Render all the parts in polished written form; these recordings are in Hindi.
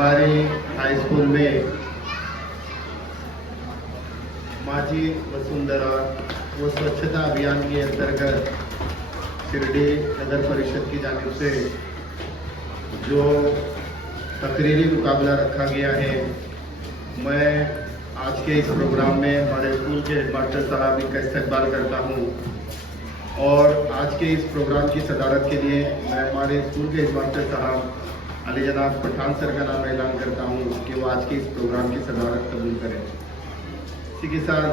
हमारे हाई स्कूल में माझी वसुंधरा व स्वच्छता अभियान के अंतर्गत शिरडी नगर परिषद की जानिब से जो तकरीरी मुकाबला रखा गया है, मैं आज के इस प्रोग्राम में हमारे स्कूल के हेडमास्टर साहब का इस्तकबाल करता हूं और आज के इस प्रोग्राम की सदारत के लिए मैं हमारे स्कूल के हेडमास्टर साहब अली जनाब पठान सर का नाम ऐलान करता हूं कि वो आज के इस प्रोग्राम की सदारत कबूल करें। इसी के साथ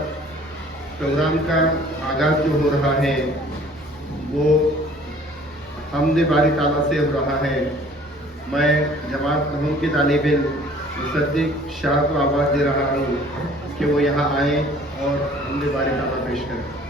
प्रोग्राम का आगाज़ जो हो रहा है वो हमदे बारी ताला से हो रहा है। मैं जमात अहम के तालिब-इल्म मुसद्दिक शाह को आवाज़ दे रहा हूँ कि वो यहाँ आए और हमदे बारी ताला पेश करें।